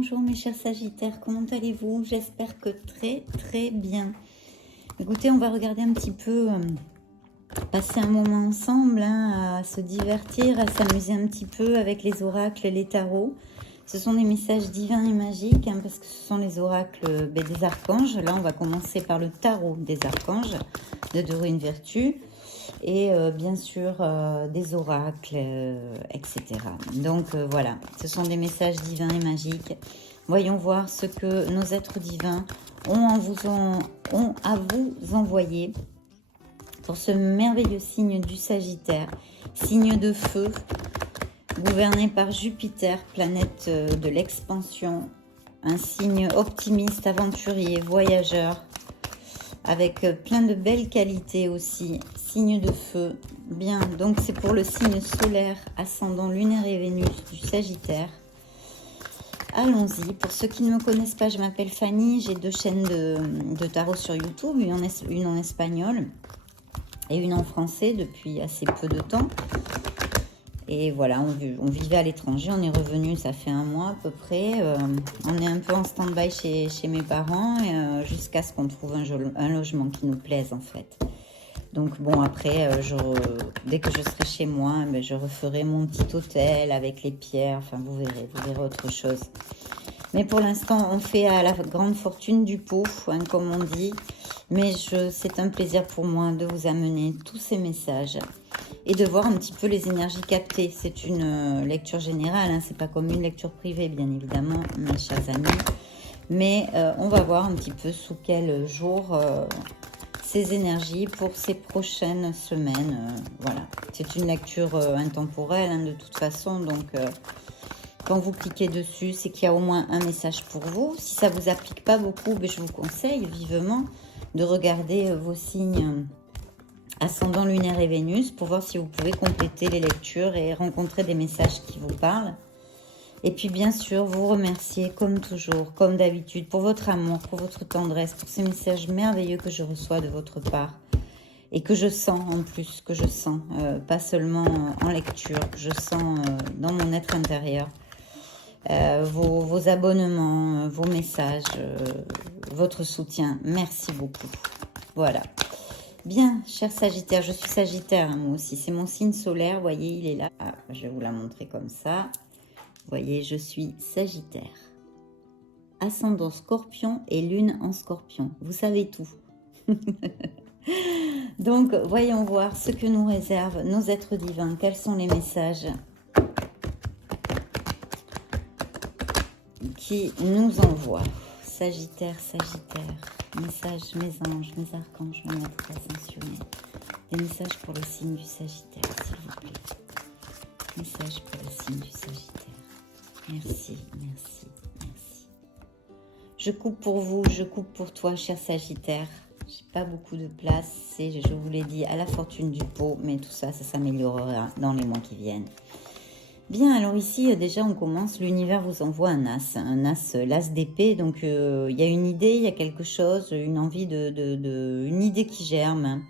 bonjour mes chers Sagittaires, comment allez-vous? J'espère que très bien. Écoutez, on va regarder un petit peu, passer un moment ensemble, à se divertir, à s'amuser un petit peu avec les oracles, les tarots. Ce sont des messages divins et magiques, parce que ce sont les oracles des archanges. Là, on va commencer par le tarot des archanges, de Dorine Virtue. Et bien sûr des oracles, etc. Donc voilà, ce sont des messages divins et magiques. Voyons voir ce que nos êtres divins ont à vous envoyer pour ce merveilleux signe du Sagittaire, signe de feu, gouverné par Jupiter, planète de l'expansion, un signe optimiste, aventurier, voyageur, avec plein de belles qualités aussi, signe de feu. Bien, donc c'est pour le signe solaire, ascendant lunaire et Vénus du Sagittaire. Allons-y. Pour ceux qui ne me connaissent pas, je m'appelle Fanny, j'ai 2 chaînes de tarot sur YouTube, une en espagnol et une en français depuis assez peu de temps. Et voilà, on vivait à l'étranger, on est revenu, ça fait 1 mois à peu près. On est un peu en stand-by chez mes parents jusqu'à ce qu'on trouve un logement qui nous plaise en fait. Donc bon, après, dès que je serai chez moi, je referai mon petit hôtel avec les pierres. Enfin, vous verrez autre chose. Mais pour l'instant, on fait à la grande fortune du pot, comme on dit. Mais c'est un plaisir pour moi de vous amener tous ces messages et de voir un petit peu les énergies captées. C'est une lecture générale, c'est pas comme une lecture privée, bien évidemment, mes chers amis. Mais on va voir un petit peu sous quel jour ces énergies pour ces prochaines semaines. Voilà, c'est une lecture intemporelle de toute façon, donc quand vous cliquez dessus, c'est qu'il y a au moins un message pour vous. Si ça vous applique pas beaucoup, je vous conseille vivement de regarder vos signes ascendant lunaire et Vénus pour voir si vous pouvez compléter les lectures et rencontrer des messages qui vous parlent. Et puis bien sûr, vous remercier comme toujours, comme d'habitude, pour votre amour, pour votre tendresse, pour ces messages merveilleux que je reçois de votre part et que je sens en plus, pas seulement en lecture, que je sens dans mon être intérieur. Vos abonnements, vos messages, votre soutien. Merci beaucoup. Voilà. Bien, cher Sagittaire, je suis Sagittaire, moi aussi. C'est mon signe solaire, vous voyez, il est là. Ah, je vais vous la montrer comme ça. Vous voyez, je suis Sagittaire. Ascendant Scorpion et Lune en Scorpion. Vous savez tout. Donc, voyons voir ce que nous réservent nos êtres divins. Quels sont les messages qui nous envoient? Sagittaire, messages, mes anges, mes archanges, mes maîtres ascensionnés. Des messages pour le signe du Sagittaire, s'il vous plaît. Messages pour le signe du Sagittaire. Merci. Je coupe pour vous, je coupe pour toi, cher Sagittaire. J'ai pas beaucoup de place, c'est, je vous l'ai dit, à la fortune du pot, mais tout ça, ça s'améliorera dans les mois qui viennent. Bien, alors ici, déjà, on commence. L'univers vous envoie un as, l'as d'épée. Donc, il y a une idée, il y a quelque chose, une envie une idée qui germe.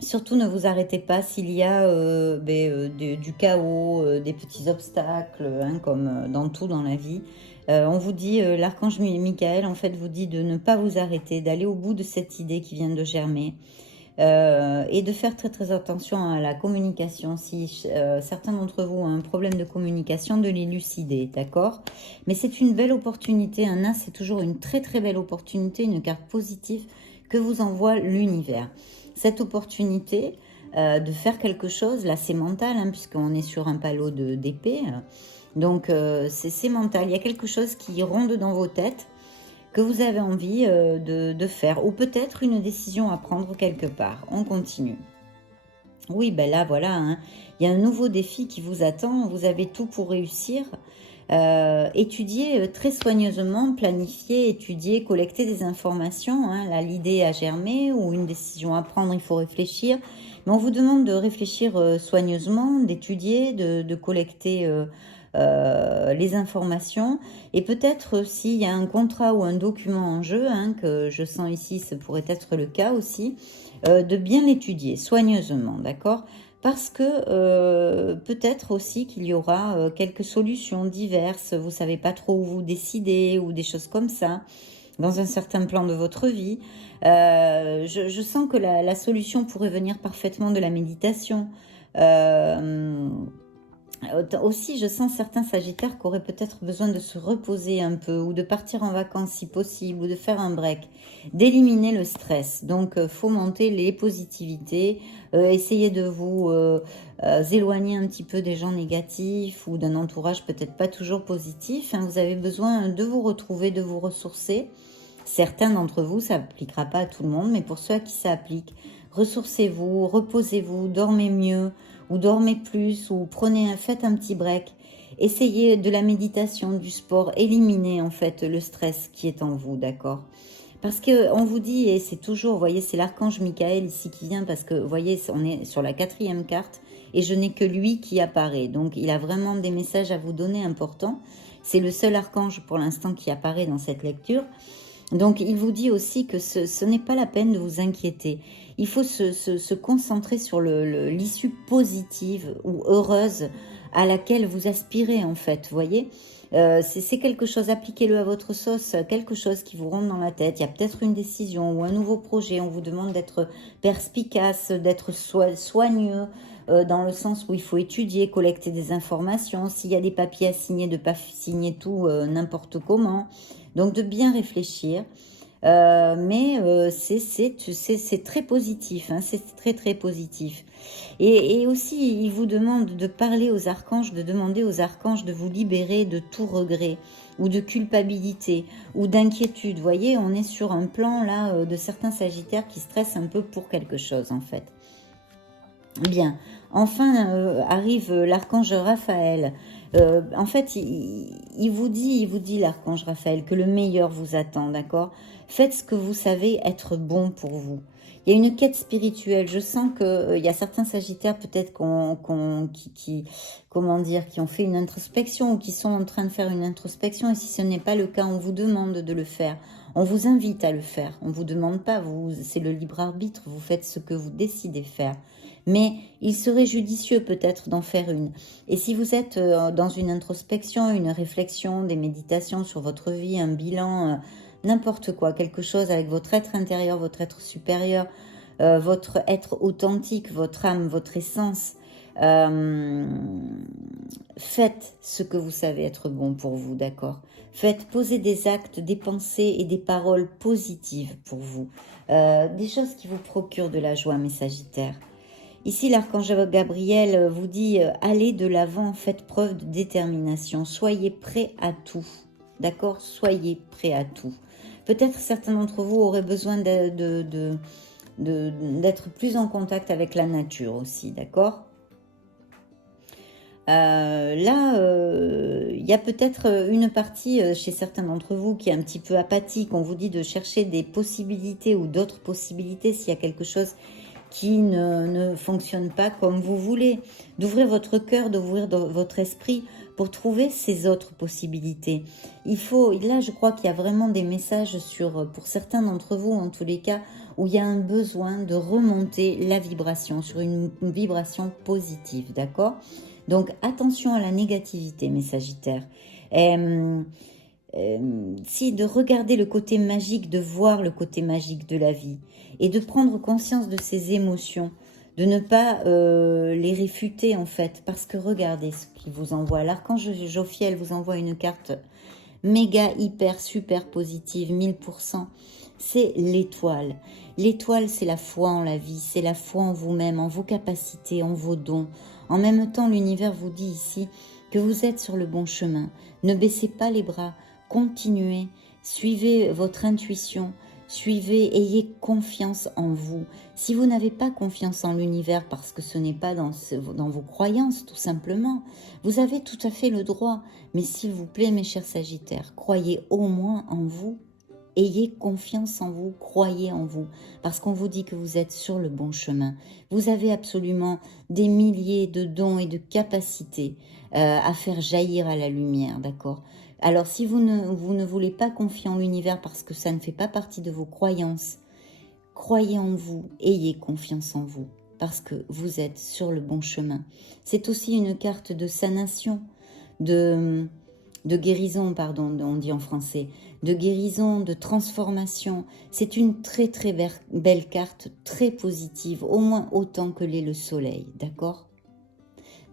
Surtout, ne vous arrêtez pas s'il y a du chaos, des petits obstacles, comme dans tout dans la vie. On vous dit, l'archange Michael, en fait, vous dit de ne pas vous arrêter, d'aller au bout de cette idée qui vient de germer. Et de faire très attention à la communication. Si certains d'entre vous ont un problème de communication, de l'élucider, d'accord? Mais c'est une belle opportunité. Un as, c'est toujours une très belle opportunité, une carte positive que vous envoie l'univers. Cette opportunité de faire quelque chose, là c'est mental, puisqu'on est sur un palot d'épée. Donc c'est mental. Il y a quelque chose qui ronde dans vos têtes que vous avez envie de faire, ou peut-être une décision à prendre quelque part. On continue. Oui, là, voilà, il y a un nouveau défi qui vous attend, vous avez tout pour réussir. Étudier très soigneusement, planifier, étudier, collecter des informations. Là, l'idée a germé ou une décision à prendre, il faut réfléchir. Mais on vous demande de réfléchir soigneusement, d'étudier, de collecter les informations, et peut-être s'il y a un contrat ou un document en jeu, que je sens ici, ce pourrait être le cas aussi, de bien l'étudier soigneusement, d'accord? parce que peut-être aussi qu'il y aura quelques solutions diverses, vous ne savez pas trop où vous décider ou des choses comme ça, dans un certain plan de votre vie. Je sens que la solution pourrait venir parfaitement de la méditation. Aussi, je sens certains sagittaires qui auraient peut-être besoin de se reposer un peu ou de partir en vacances si possible ou de faire un break, d'éliminer le stress. Donc, fomenter les positivités, essayer de vous éloigner un petit peu des gens négatifs ou d'un entourage peut-être pas toujours positif. Hein. Vous avez besoin de vous retrouver, de vous ressourcer. Certains d'entre vous, ça n'appliquera pas à tout le monde, mais pour ceux à qui ça applique, ressourcez-vous, reposez-vous, dormez mieux, ou dormez plus, ou faites un petit break. Essayez de la méditation, du sport, éliminez en fait le stress qui est en vous, d'accord? Parce qu'on vous dit, et c'est toujours, vous voyez, c'est l'archange Michael ici qui vient, parce que, vous voyez, on est sur la 4e carte, et je n'ai que lui qui apparaît. Donc, il a vraiment des messages à vous donner importants. C'est le seul archange pour l'instant qui apparaît dans cette lecture. Donc, il vous dit aussi que ce n'est pas la peine de vous inquiéter. Il faut se concentrer sur l'issue positive ou heureuse à laquelle vous aspirez, en fait, vous voyez. C'est quelque chose, appliquez-le à votre sauce, quelque chose qui vous rentre dans la tête. Il y a peut-être une décision ou un nouveau projet. On vous demande d'être perspicace, d'être soigneux, dans le sens où il faut étudier, collecter des informations. S'il y a des papiers à signer, de ne pas signer tout n'importe comment. Donc, de bien réfléchir. Mais c'est très positif, hein, c'est très très positif. Et aussi, il vous demande de parler aux archanges, de demander aux archanges de vous libérer de tout regret, ou de culpabilité, ou d'inquiétude. Vous voyez, on est sur un plan là de certains sagittaires qui stressent un peu pour quelque chose en fait. Bien, enfin arrive l'archange Raphaël. En fait, il vous dit l'archange Raphaël que le meilleur vous attend, d'accord? Faites ce que vous savez être bon pour vous. Il y a une quête spirituelle. Je sens que il y a certains sagittaires peut-être qui ont fait une introspection ou qui sont en train de faire une introspection. Et si ce n'est pas le cas, on vous demande de le faire. On vous invite à le faire. On vous demande pas. C'est le libre arbitre. Vous faites ce que vous décidez faire. Mais il serait judicieux peut-être d'en faire une. Et si vous êtes dans une introspection, une réflexion, des méditations sur votre vie, un bilan, n'importe quoi, quelque chose avec votre être intérieur, votre être supérieur, votre être authentique, votre âme, votre essence, faites ce que vous savez être bon pour vous, d'accord? Faites poser des actes, des pensées et des paroles positives pour vous. Des choses qui vous procurent de la joie, mes sagittaires. Ici, l'archange Gabriel vous dit allez de l'avant, faites preuve de détermination, soyez prêts à tout, d'accord? Soyez prêts à tout. Peut-être certains d'entre vous auraient besoin d'être plus en contact avec la nature aussi, d'accord? Il y a peut-être une partie chez certains d'entre vous qui est un petit peu apathique. On vous dit de chercher des possibilités ou d'autres possibilités s'il y a quelque chose qui ne fonctionne pas comme vous voulez, d'ouvrir votre cœur, d'ouvrir votre esprit pour trouver ces autres possibilités. Là je crois qu'il y a vraiment des messages pour certains d'entre vous en tous les cas, où il y a un besoin de remonter la vibration sur une vibration positive, d'accord? Donc attention à la négativité, mes sagittaires. De regarder le côté magique, de voir le côté magique de la vie et de prendre conscience de ses émotions, de ne pas les réfuter en fait, parce que regardez ce qu'il vous envoie. L'archange Jophiel vous envoie une carte méga, hyper, super positive, 1000%. C'est l'étoile. L'étoile, c'est la foi en la vie, c'est la foi en vous-même, en vos capacités, en vos dons. En même temps, l'univers vous dit ici que vous êtes sur le bon chemin. Ne baissez pas les bras. Continuez, suivez votre intuition, ayez confiance en vous. Si vous n'avez pas confiance en l'univers parce que ce n'est pas dans vos croyances tout simplement, vous avez tout à fait le droit. Mais s'il vous plaît mes chers sagittaires, croyez au moins en vous. Ayez confiance en vous, croyez en vous, parce qu'on vous dit que vous êtes sur le bon chemin. Vous avez absolument des milliers de dons et de capacités à faire jaillir à la lumière, d'accord ? Alors si vous ne voulez pas confier en l'univers parce que ça ne fait pas partie de vos croyances, croyez en vous, ayez confiance en vous. parce que vous êtes sur le bon chemin. C'est aussi une carte de sanation, de guérison, pardon, on dit en français, de guérison, de transformation. C'est une très très belle carte, très positive, au moins autant que l'est le soleil, d'accord?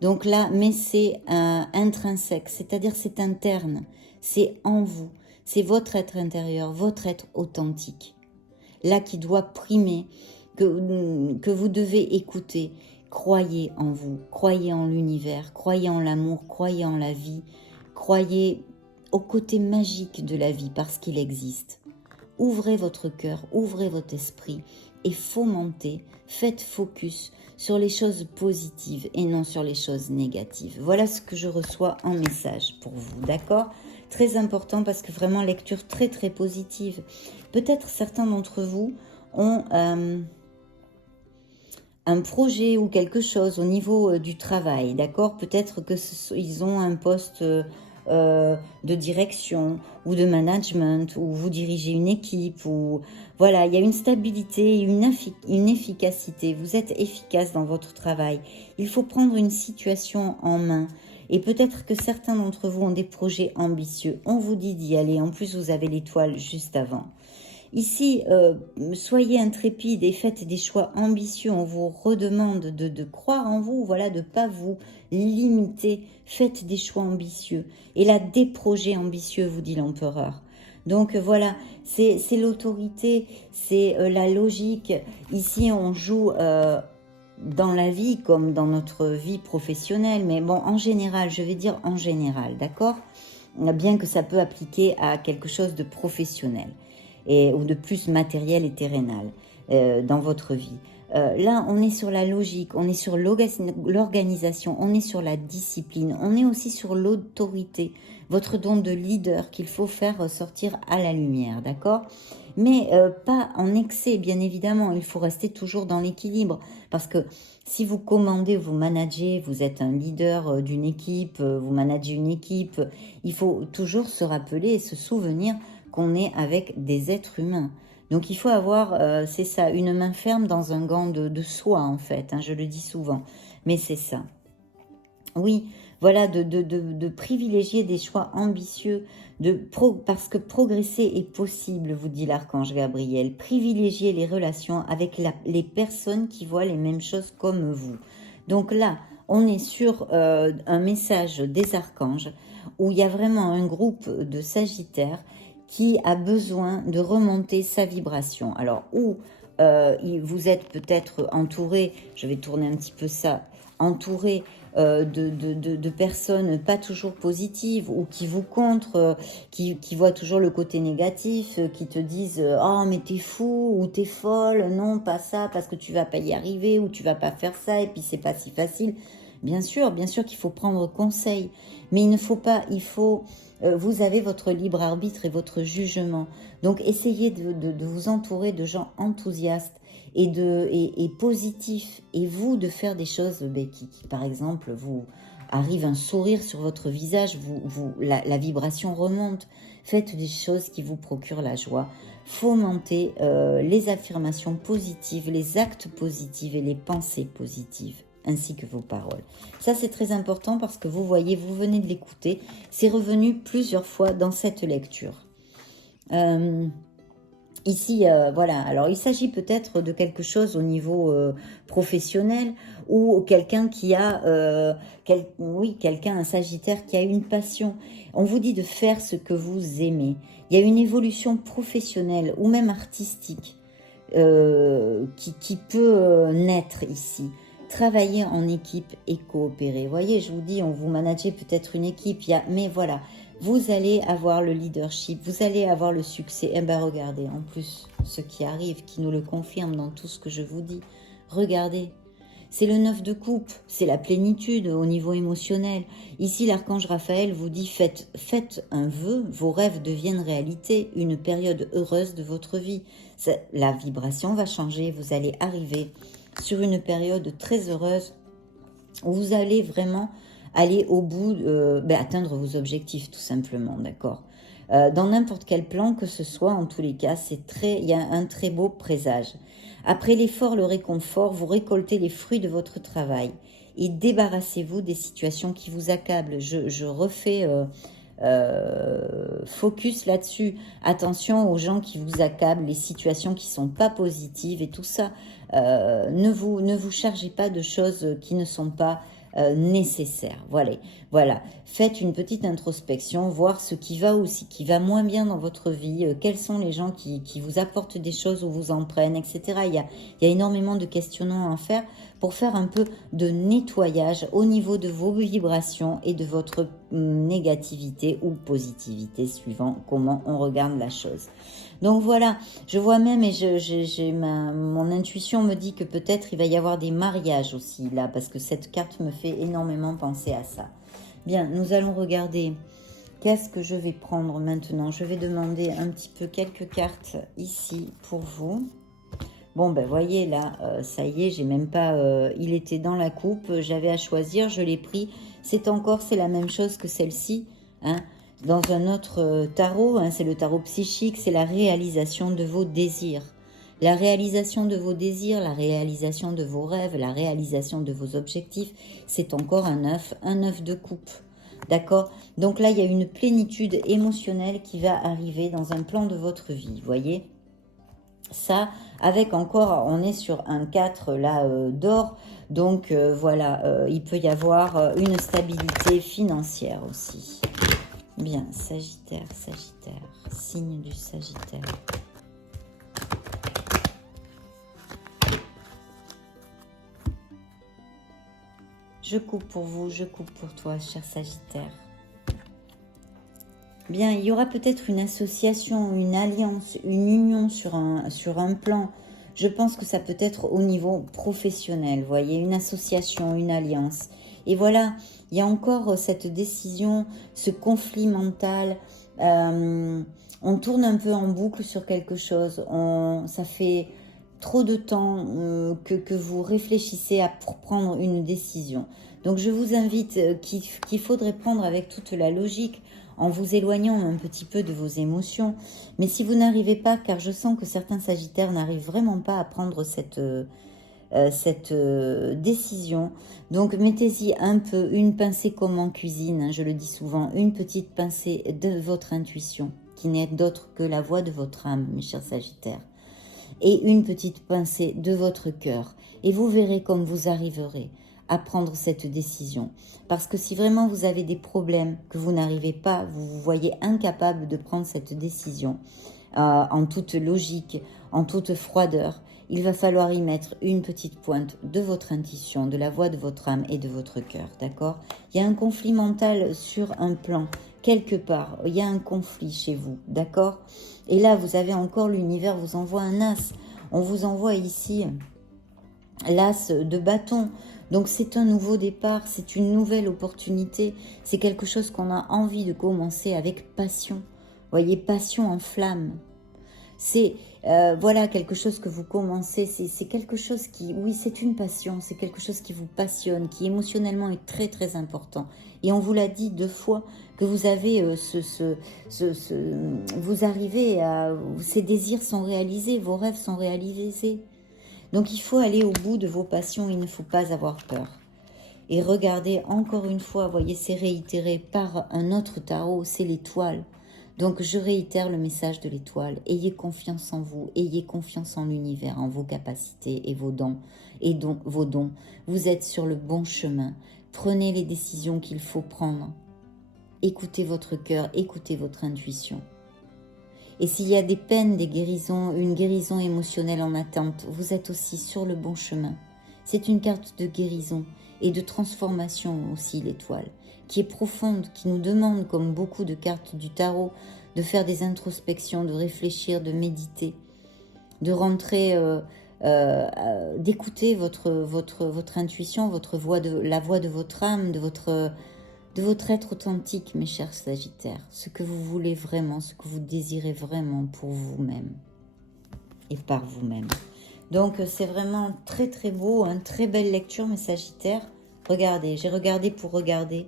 Donc là, mais c'est intrinsèque, c'est-à-dire c'est interne, c'est en vous, c'est votre être intérieur, votre être authentique. Là qui doit primer, que vous devez écouter. Croyez en vous, croyez en l'univers, croyez en l'amour, croyez en la vie, croyez au côté magique de la vie parce qu'il existe. Ouvrez votre cœur, ouvrez votre esprit et fomentez, faites focus sur les choses positives et non sur les choses négatives. Voilà ce que je reçois en message pour vous, d'accord? Très important parce que vraiment lecture très très positive. Peut-être certains d'entre vous ont un projet ou quelque chose au niveau du travail, d'accord? Peut-être qu'ils ont un poste de direction ou de management, ou vous dirigez une équipe, ou voilà, il y a une stabilité, une efficacité, vous êtes efficace dans votre travail. Il faut prendre une situation en main. Et peut-être que certains d'entre vous ont des projets ambitieux. On vous dit d'y aller. En plus, vous avez l'étoile juste avant. Ici, soyez intrépides et faites des choix ambitieux. On vous redemande de croire en vous, voilà, de ne pas vous limiter. Faites des choix ambitieux. Et là, des projets ambitieux, vous dit l'empereur. Donc voilà, c'est l'autorité, c'est la logique. Ici, on joue dans la vie comme dans notre vie professionnelle. Mais bon, en général, je vais dire en général, d'accord? Bien que ça peut appliquer à quelque chose de professionnel. Ou de plus matériel et terrénal dans votre vie. Là, on est sur la logique, on est sur l'organisation, on est sur la discipline, on est aussi sur l'autorité, votre don de leader qu'il faut faire sortir à la lumière, d'accord? Mais pas en excès, bien évidemment, il faut rester toujours dans l'équilibre, parce que si vous commandez, vous managez, vous êtes un leader d'une équipe, vous managez une équipe, il faut toujours se rappeler et se souvenir qu'on est avec des êtres humains. Donc il faut avoir, c'est ça, une main ferme dans un gant de soie en fait, hein, je le dis souvent, mais c'est ça. Oui, voilà, de privilégier des choix ambitieux, parce que progresser est possible, vous dit l'archange Gabriel. Privilégier les relations avec les personnes qui voient les mêmes choses comme vous. Donc là, on est sur un message des archanges où il y a vraiment un groupe de Sagittaires qui a besoin de remonter sa vibration. Alors, vous êtes peut-être entouré, je vais tourner un petit peu ça, entouré de personnes pas toujours positives ou qui vous contre, qui voient toujours le côté négatif, qui te disent « Oh, mais t'es fou ou t'es folle, non, pas ça, parce que tu vas pas y arriver ou tu vas pas faire ça et puis c'est pas si facile. » Bien sûr qu'il faut prendre conseil, mais il ne faut pas, vous avez votre libre arbitre et votre jugement. Donc, essayez de vous entourer de gens enthousiastes et positifs. Et vous, de faire des choses qui, par exemple, vous arrive un sourire sur votre visage, la vibration remonte. Faites des choses qui vous procurent la joie. Fomentez les affirmations positives, les actes positifs et les pensées positives, ainsi que vos paroles. Ça, c'est très important parce que vous voyez, vous venez de l'écouter, c'est revenu plusieurs fois dans cette lecture. Ici, voilà, alors il s'agit peut-être de quelque chose au niveau professionnel ou quelqu'un qui a, quelqu'un, un Sagittaire qui a une passion. On vous dit de faire ce que vous aimez. Il y a une évolution professionnelle ou même artistique qui peut naître ici. Travailler en équipe et coopérer. Vous voyez, je vous dis, on vous managez peut-être une équipe, mais voilà, vous allez avoir le leadership, vous allez avoir le succès. Eh bien, regardez, en plus, ce qui arrive, qui nous le confirme dans tout ce que je vous dis, regardez, c'est le 9 de coupe, c'est la plénitude au niveau émotionnel. Ici, l'archange Raphaël vous dit, faites un vœu, vos rêves deviennent réalité, une période heureuse de votre vie. La vibration va changer, vous allez arriver sur une période très heureuse où vous allez vraiment aller au bout, atteindre vos objectifs tout simplement, d'accord. dans n'importe quel plan que ce soit. En tous les cas, il y a un très beau présage. Après l'effort, le réconfort, vous récoltez les fruits de votre travail et débarrassez-vous des situations qui vous accablent. Je refais focus là-dessus. Attention aux gens qui vous accablent, les situations qui sont pas positives et tout ça. Ne vous chargez pas de choses qui ne sont pas nécessaires. Voilà. Faites une petite introspection, voir ce qui va ou ce qui va moins bien dans votre vie, quels sont les gens qui vous apportent des choses ou vous en prennent, etc. Il y a énormément de questionnements à faire pour faire un peu de nettoyage au niveau de vos vibrations et de votre négativité ou positivité, suivant comment on regarde la chose. Donc voilà, je vois même, et mon intuition me dit que peut-être il va y avoir des mariages aussi là, parce que cette carte me fait énormément penser à ça. Bien, nous allons regarder qu'est-ce que je vais prendre maintenant. Je vais demander un petit peu quelques cartes ici pour vous. Bon, ben voyez là, ça y est, j'ai même pas... il était dans la coupe, j'avais à choisir, je l'ai pris. C'est la même chose que celle-ci, hein. Dans un autre tarot, hein, c'est le tarot psychique, c'est la réalisation de vos désirs. La réalisation de vos désirs, la réalisation de vos rêves, la réalisation de vos objectifs, c'est encore un œuf de coupe. D'accord? Donc là, il y a une plénitude émotionnelle qui va arriver dans un plan de votre vie, vous voyez? Ça, avec encore, on est sur un 4 là d'or, donc voilà, il peut y avoir une stabilité financière aussi. Bien, Sagittaire, signe du Sagittaire. Je coupe pour vous, je coupe pour toi, cher Sagittaire. Bien, il y aura peut-être une association, une alliance, une union sur un plan. Je pense que ça peut être au niveau professionnel, vous voyez, une association, une alliance. Et voilà, il y a encore cette décision, ce conflit mental. On tourne un peu en boucle sur quelque chose. Ça fait trop de temps que vous réfléchissez pour prendre une décision. Donc je vous invite qu'il faudrait prendre avec toute la logique, en vous éloignant un petit peu de vos émotions. Mais si vous n'arrivez pas, car je sens que certains Sagittaires n'arrivent vraiment pas à prendre cette décision, donc mettez-y un peu, une pincée comme en cuisine, hein, je le dis souvent, une petite pincée de votre intuition, qui n'est d'autre que la voix de votre âme, mes chers Sagittaires, et une petite pincée de votre cœur, et vous verrez comme vous arriverez à prendre cette décision. Parce que si vraiment vous avez des problèmes, que vous n'arrivez pas, vous vous voyez incapable de prendre cette décision, en toute logique, en toute froideur, il va falloir y mettre une petite pointe de votre intuition, de la voix de votre âme et de votre cœur, d'accord? Il y a un conflit mental sur un plan, quelque part, il y a un conflit chez vous, d'accord? Et là, vous avez encore l'univers vous envoie un as, on vous envoie ici l'as de bâton. Donc c'est un nouveau départ, c'est une nouvelle opportunité, c'est quelque chose qu'on a envie de commencer avec passion. Vous voyez, passion en flamme. C'est voilà quelque chose que vous commencez, c'est quelque chose qui, oui, c'est une passion, c'est quelque chose qui vous passionne, qui émotionnellement est très très important. Et on vous l'a dit 2 fois que vous avez vous arrivez à, ces désirs sont réalisés, vos rêves sont réalisés. Donc il faut aller au bout de vos passions, il ne faut pas avoir peur. Et regardez encore une fois, vous voyez, c'est réitéré par un autre tarot, c'est l'étoile. Donc je réitère le message de l'étoile, ayez confiance en vous, ayez confiance en l'univers, en vos capacités et vos dons. Vos dons, vous êtes sur le bon chemin, prenez les décisions qu'il faut prendre. Écoutez votre cœur, écoutez votre intuition. Et s'il y a des peines, des guérisons, une guérison émotionnelle en attente, vous êtes aussi sur le bon chemin. C'est une carte de guérison et de transformation aussi, l'étoile, qui est profonde, qui nous demande, comme beaucoup de cartes du tarot, de faire des introspections, de réfléchir, de méditer, de rentrer, d'écouter votre intuition, la voix de votre âme, de votre être authentique, mes chers Sagittaires, ce que vous voulez vraiment, ce que vous désirez vraiment pour vous-même et par vous-même. Donc c'est vraiment très très beau, une très belle lecture, mes Sagittaires. Regardez, j'ai regardé pour regarder.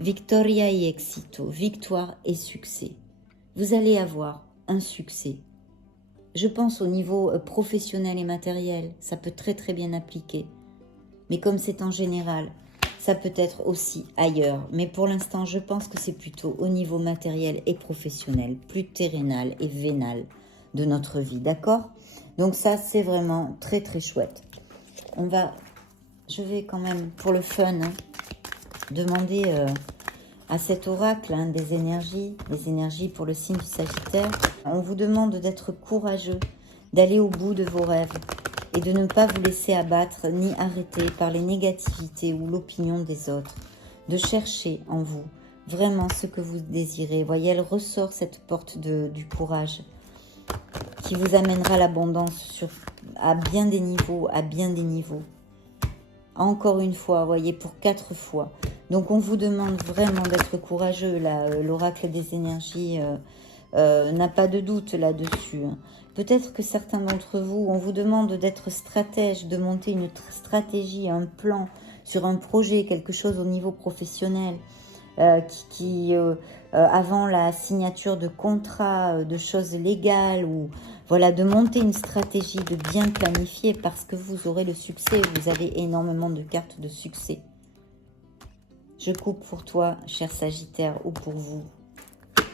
Victoria y éxito, victoire et succès. vous allez avoir un succès. Je pense au niveau professionnel et matériel, ça peut très très bien appliquer. Mais comme c'est en général, ça peut être aussi ailleurs. Mais pour l'instant, je pense que c'est plutôt au niveau matériel et professionnel, plus terrénal et vénal de notre vie, d'accord? Donc ça, c'est vraiment très très chouette. Je vais quand même, pour le fun, demander à cet oracle des énergies, les énergies pour le signe du Sagittaire. On vous demande d'être courageux, d'aller au bout de vos rêves et de ne pas vous laisser abattre ni arrêter par les négativités ou l'opinion des autres, de chercher en vous vraiment ce que vous désirez. Voyez, elle ressort cette porte du courage qui vous amènera l'abondance à bien des niveaux, Encore une fois, voyez, pour 4 fois. Donc on vous demande vraiment d'être courageux, là, l'oracle des énergies n'a pas de doute là-dessus. Peut-être que certains d'entre vous, on vous demande d'être stratège, de monter une stratégie, un plan sur un projet, quelque chose au niveau professionnel, avant la signature de contrats, de choses légales, ou voilà, de monter une stratégie, de bien planifier, parce que vous aurez le succès, vous avez énormément de cartes de succès. Je coupe pour toi, cher Sagittaire, ou pour vous,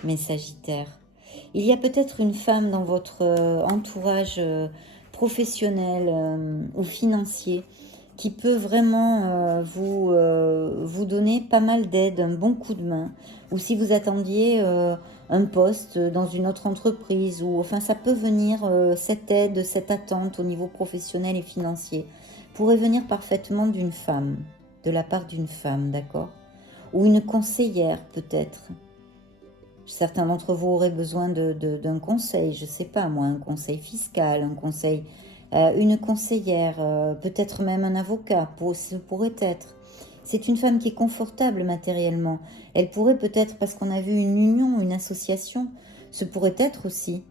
mes Sagittaires. Il y a peut-être une femme dans votre entourage professionnel ou financier qui peut vraiment vous donner pas mal d'aide, un bon coup de main. Ou si vous attendiez un poste dans une autre entreprise, ou enfin ça peut venir, cette aide, cette attente au niveau professionnel et financier, pourrait venir parfaitement d'une femme, de la part d'une femme, d'accord? Ou une conseillère peut-être. Certains d'entre vous auraient besoin d'un conseil, je ne sais pas moi, un conseil fiscal, un conseil, une conseillère, peut-être même un avocat, ce pourrait être. C'est une femme qui est confortable matériellement. Elle pourrait peut-être, parce qu'on a vu une union, une association, ce pourrait être aussi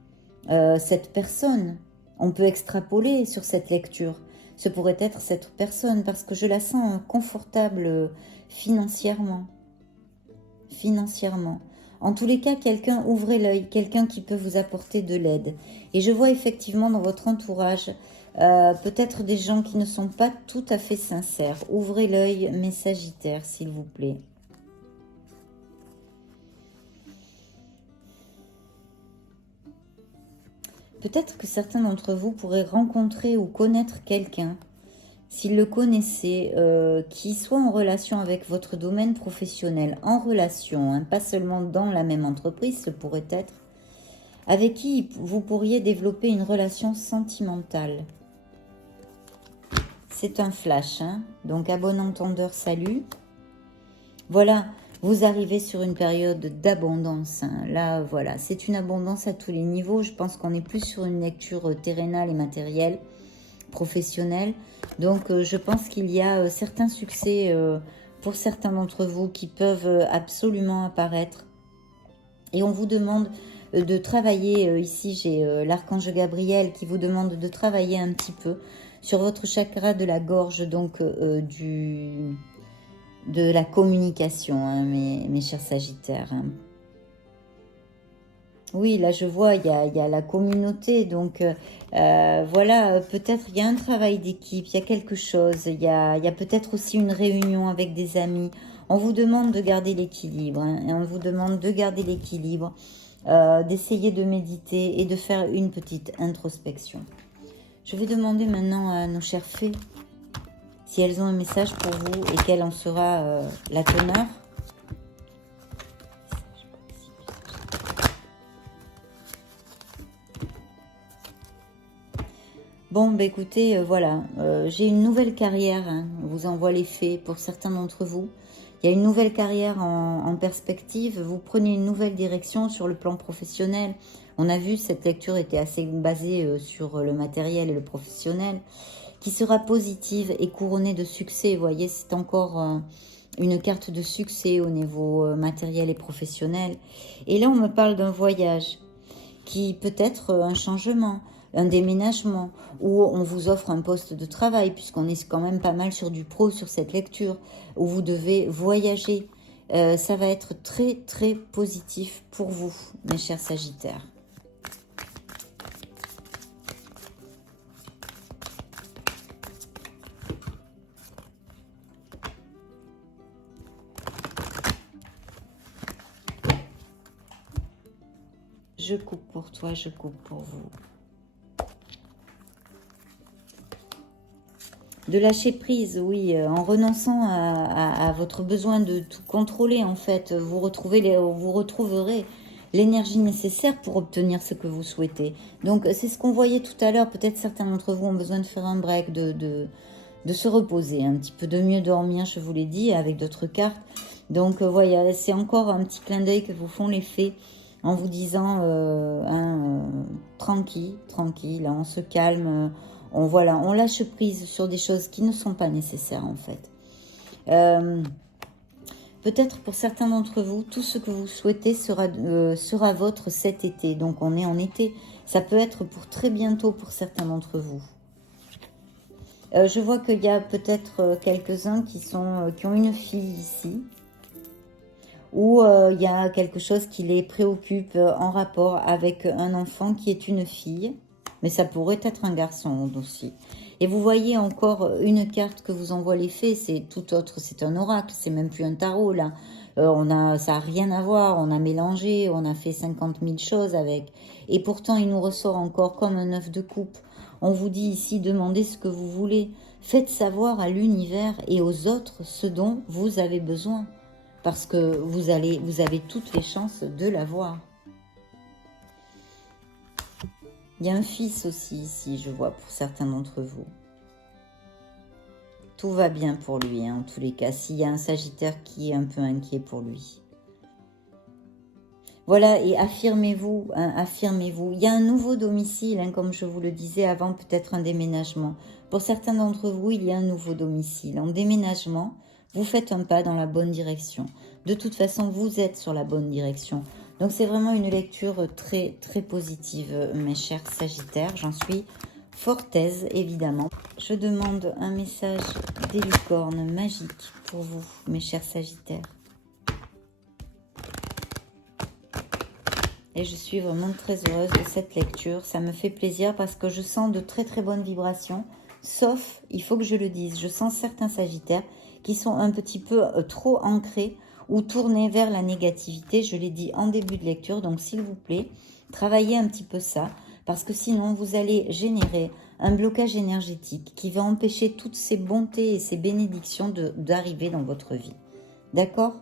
cette personne. On peut extrapoler sur cette lecture. Ce pourrait être cette personne, parce que je la sens confortable financièrement. En tous les cas, quelqu'un, ouvrez l'œil, quelqu'un qui peut vous apporter de l'aide. Et je vois effectivement dans votre entourage peut-être des gens qui ne sont pas tout à fait sincères. Ouvrez l'œil, mes Sagittaires, s'il vous plaît. Peut-être que certains d'entre vous pourraient rencontrer ou connaître quelqu'un, s'il le connaissait, qui soit en relation avec votre domaine professionnel, en relation, pas seulement dans la même entreprise, ce pourrait être, avec qui vous pourriez développer une relation sentimentale. C'est un flash, donc à bon entendeur, salut. Voilà, vous arrivez sur une période d'abondance. Là, voilà, c'est une abondance à tous les niveaux. Je pense qu'on est plus sur une lecture terrénale et matérielle, professionnelle. Donc, je pense qu'il y a certains succès pour certains d'entre vous qui peuvent absolument apparaître. Et on vous demande de travailler, ici j'ai l'archange Gabriel qui vous demande de travailler un petit peu sur votre chakra de la gorge, donc de la communication, mes chers Sagittaires. Oui, là je vois, il y a la communauté, donc voilà, peut-être il y a un travail d'équipe, il y a quelque chose, il y a peut-être aussi une réunion avec des amis. On vous demande de garder l'équilibre, et on vous demande de garder l'équilibre, d'essayer de méditer et de faire une petite introspection. Je vais demander maintenant à nos chères fées si elles ont un message pour vous et quelle en sera la teneur. Bon, bah écoutez, voilà, j'ai une nouvelle carrière, on vous envoie les fées pour certains d'entre vous. Il y a une nouvelle carrière en perspective, vous prenez une nouvelle direction sur le plan professionnel. On a vu, cette lecture était assez basée sur le matériel et le professionnel, qui sera positive et couronnée de succès. Vous voyez, c'est encore une carte de succès au niveau matériel et professionnel. Et là, on me parle d'un voyage qui peut être un changement, un déménagement, où on vous offre un poste de travail, puisqu'on est quand même pas mal sur du pro sur cette lecture, où vous devez voyager. Ça va être très très positif pour vous, mes chers Sagittaires. Je coupe pour toi, je coupe pour vous. De lâcher prise, oui, en renonçant à votre besoin de tout contrôler, en fait. Vous retrouverez l'énergie nécessaire pour obtenir ce que vous souhaitez. Donc, c'est ce qu'on voyait tout à l'heure. Peut-être certains d'entre vous ont besoin de faire un break, de se reposer, un petit peu de mieux dormir, je vous l'ai dit, avec d'autres cartes. Donc, voilà, c'est encore un petit clin d'œil que vous font les fées en vous disant tranquille, tranquille, on se calme, on lâche prise sur des choses qui ne sont pas nécessaires en fait. Peut-être pour certains d'entre vous, tout ce que vous souhaitez sera vôtre cet été. Donc on est en été. Ça peut être pour très bientôt pour certains d'entre vous. Je vois qu'il y a peut-être quelques-uns qui ont une fille ici. Ou il y a quelque chose qui les préoccupe en rapport avec un enfant qui est une fille. Mais ça pourrait être un garçon aussi. Et vous voyez encore une carte que vous envoient les fées, c'est tout autre, c'est un oracle, c'est même plus un tarot là. Ça n'a rien à voir, on a mélangé, on a fait 50 000 choses avec. Et pourtant, il nous ressort encore comme un œuf de coupe. On vous dit ici, demandez ce que vous voulez. Faites savoir à l'univers et aux autres ce dont vous avez besoin. Parce que vous avez toutes les chances de l'avoir. Il y a un fils aussi ici, je vois, pour certains d'entre vous. Tout va bien pour lui, hein, en tous les cas. S'il y a un Sagittaire qui est un peu inquiet pour lui. Voilà, et affirmez-vous, hein, affirmez-vous. Il y a un nouveau domicile, hein, comme je vous le disais avant, peut-être un déménagement. Pour certains d'entre vous, il y a un nouveau domicile. En déménagement, vous faites un pas dans la bonne direction. De toute façon, vous êtes sur la bonne direction. Donc, c'est vraiment une lecture très, très positive, mes chers Sagittaires. J'en suis fort aise, évidemment. Je demande un message des licornes magiques pour vous, mes chers Sagittaires. Et je suis vraiment très heureuse de cette lecture. Ça me fait plaisir parce que je sens de très, très bonnes vibrations. Sauf, il faut que je le dise, je sens certains Sagittaires qui sont un petit peu trop ancrés ou tournés vers la négativité. Je l'ai dit en début de lecture, donc s'il vous plaît, travaillez un petit peu ça, parce que sinon vous allez générer un blocage énergétique qui va empêcher toutes ces bontés et ces bénédictions d'arriver dans votre vie. D'accord ?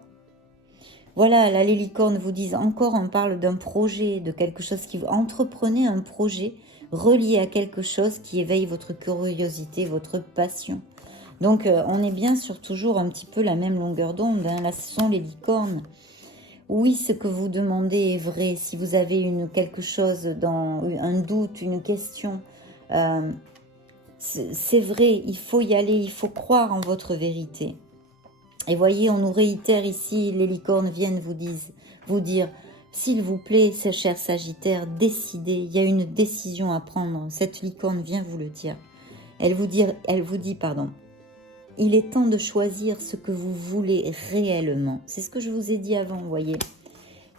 Voilà, là les licornes vous disent encore, on parle d'un projet, de quelque chose qui... Entreprenez un projet relié à quelque chose qui éveille votre curiosité, votre passion. Donc, on est bien sur toujours un petit peu la même longueur d'onde. Hein. Là, ce sont les licornes. Oui, ce que vous demandez est vrai. Si vous avez quelque chose, un doute, une question, c'est vrai. Il faut y aller, il faut croire en votre vérité. Et voyez, on nous réitère ici, les licornes viennent vous dire, s'il vous plaît, cher Sagittaire, décidez. Il y a une décision à prendre. Cette licorne vient vous le dire. Elle vous dit, pardon. Il est temps de choisir ce que vous voulez réellement. C'est ce que je vous ai dit avant, vous voyez.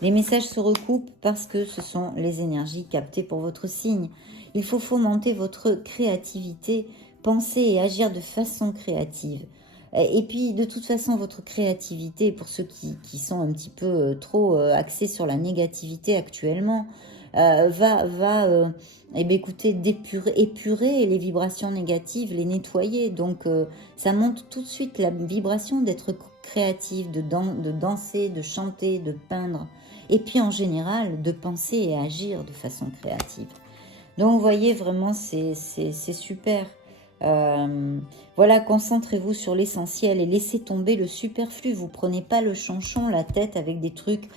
Les messages se recoupent parce que ce sont les énergies captées pour votre signe. Il faut fomenter votre créativité, penser et agir de façon créative. Et puis, de toute façon, votre créativité, pour ceux qui sont un petit peu trop axés sur la négativité actuellement, écoutez, épurer les vibrations négatives, les nettoyer. Donc, ça monte tout de suite la vibration d'être créative, de danser, de chanter, de peindre. Et puis, en général, de penser et agir de façon créative. Donc, vous voyez, vraiment, c'est super. Voilà, concentrez-vous sur l'essentiel et laissez tomber le superflu. Vous prenez pas le chanchon, la tête avec des trucs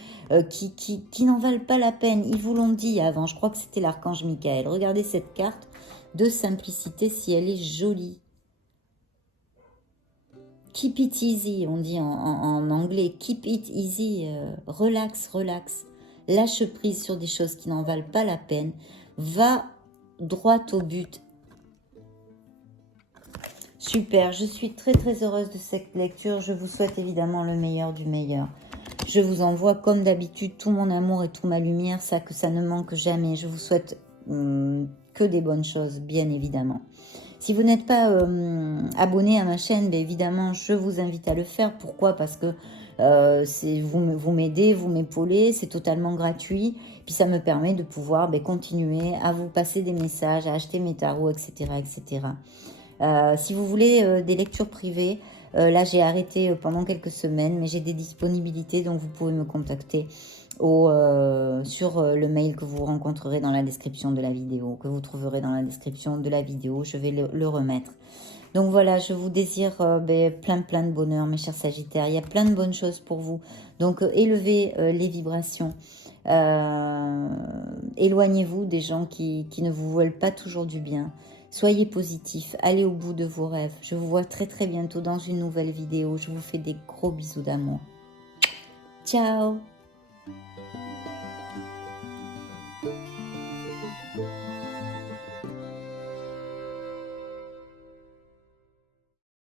qui n'en valent pas la peine. Ils vous l'ont dit avant, je crois que c'était l'archange Michael. Regardez cette carte de simplicité si elle est jolie. Keep it easy, on dit en anglais. Keep it easy, relax, relax. Lâche prise sur des choses qui n'en valent pas la peine. Va droit au but. Super, je suis très très heureuse de cette lecture. Je vous souhaite évidemment le meilleur du meilleur. Je vous envoie comme d'habitude tout mon amour et toute ma lumière, ça que ça ne manque jamais. Je vous souhaite que des bonnes choses, bien évidemment. Si vous n'êtes pas abonné à ma chaîne, bien évidemment, je vous invite à le faire. Pourquoi? Parce que vous m'aidez, vous m'épaulez, c'est totalement gratuit. Puis ça me permet de pouvoir continuer à vous passer des messages, à acheter mes tarots, etc. etc. Si vous voulez des lectures privées, là j'ai arrêté pendant quelques semaines, mais j'ai des disponibilités, donc vous pouvez me contacter sur le mail que vous rencontrerez dans la description de la vidéo, que vous trouverez dans la description de la vidéo. Je vais le remettre. Donc voilà, je vous désire plein de bonheur, mes chers Sagittaires. Il y a plein de bonnes choses pour vous. Donc élevez les vibrations. Éloignez-vous des gens qui ne vous veulent pas toujours du bien. Soyez positifs, allez au bout de vos rêves. Je vous vois très très bientôt dans une nouvelle vidéo. Je vous fais des gros bisous d'amour. Ciao!